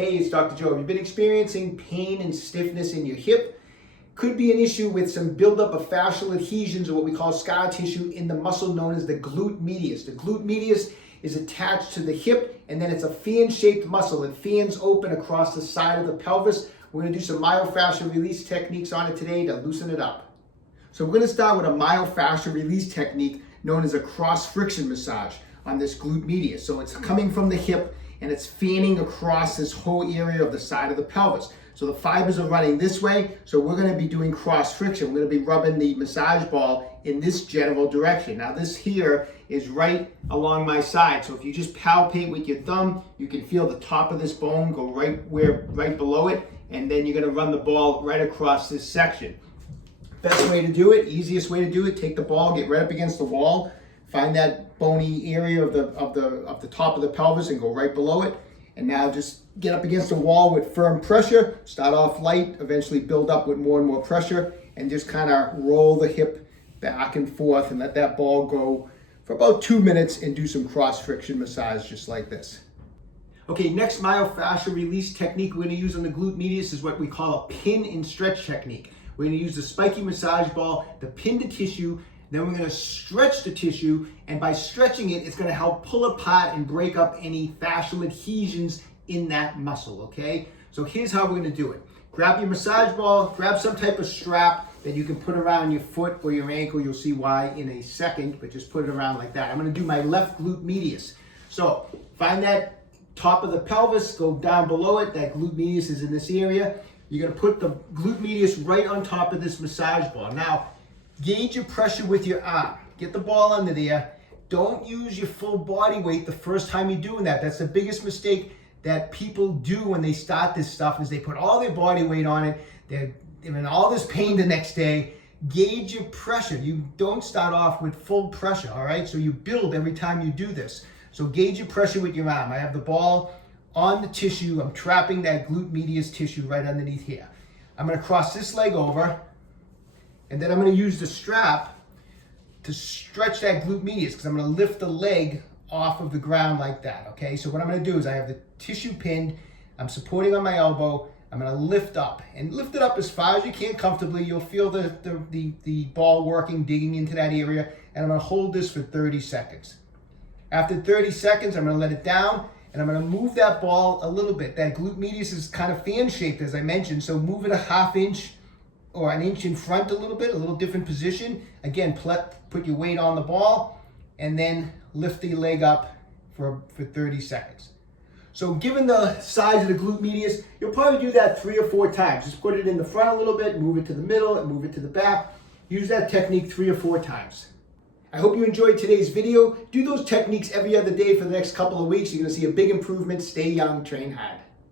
Hey, it's Dr. Joe. Have you been experiencing pain and stiffness in your hip? Could be an issue with some buildup of fascial adhesions, or what we call scar tissue, in the muscle known as the glute medius. The glute medius is attached to the hip, and then it's a fan-shaped muscle. It fans open across the side of the pelvis. We're going to do some myofascial release techniques on it today to loosen it up. So we're going to start with a myofascial release technique known as a cross-friction massage on this glute medius. So it's coming from the hip and it's fanning across this whole area of the side of the pelvis. So the fibers are running this way, so we're going to be doing cross-friction. We're going to be rubbing the massage ball in this general direction. Now this here is right along my side, so if you just palpate with your thumb, you can feel the top of this bone go right below it, and then you're going to run the ball right across this section. Best way to do it, easiest way to do it, take the ball, get right up against the wall, find that bony area of the top of the pelvis and go right below it. And now just get up against the wall with firm pressure. Start off light, eventually build up with more and more pressure, and just kind of roll the hip back and forth and let that ball go for about 2 minutes and do some cross-friction massage just like this. Okay, next myofascial release technique we're going to use on the glute medius is what we call a pin and stretch technique. We're going to use the spiky massage ball to pin the tissue. Then we're going to stretch the tissue, and by stretching it, it's going to help pull apart and break up any fascial adhesions in that muscle, okay? So here's how we're going to do it. Grab your massage ball, grab some type of strap that you can put around your foot or your ankle. You'll see why in a second, but just put it around like that. I'm going to do my left glute medius. So find that top of the pelvis, go down below it. That glute medius is in this area. You're going to put the glute medius right on top of this massage ball. Now, gauge your pressure with your arm. Get the ball under there. Don't use your full body weight the first time you're doing that. That's the biggest mistake that people do when they start this stuff, is they put all their body weight on it. They're in all this pain the next day. Gauge your pressure. You don't start off with full pressure, all right? So you build every time you do this. So gauge your pressure with your arm. I have the ball on the tissue. I'm trapping that glute medius tissue right underneath here. I'm going to cross this leg over, and then I'm going to use the strap to stretch that glute medius, because I'm going to lift the leg off of the ground like that, okay? So what I'm going to do is I have the tissue pinned, I'm supporting on my elbow, I'm going to lift up, and lift it up as far as you can comfortably. You'll feel the ball working, digging into that area, and I'm going to hold this for 30 seconds. After 30 seconds, I'm going to let it down, and I'm going to move that ball a little bit. That glute medius is kind of fan-shaped, as I mentioned, so move it a half inch or an inch in front a little different position. Again, put your weight on the ball, and then lift the leg up for 30 seconds. So given the size of the glute medius, you'll probably do that 3 or 4 times. Just put it in the front a little bit, move it to the middle, and move it to the back. Use that technique 3 or 4 times. I hope you enjoyed today's video. Do those techniques every other day for the next couple of weeks. You're going to see a big improvement. Stay young, train hard.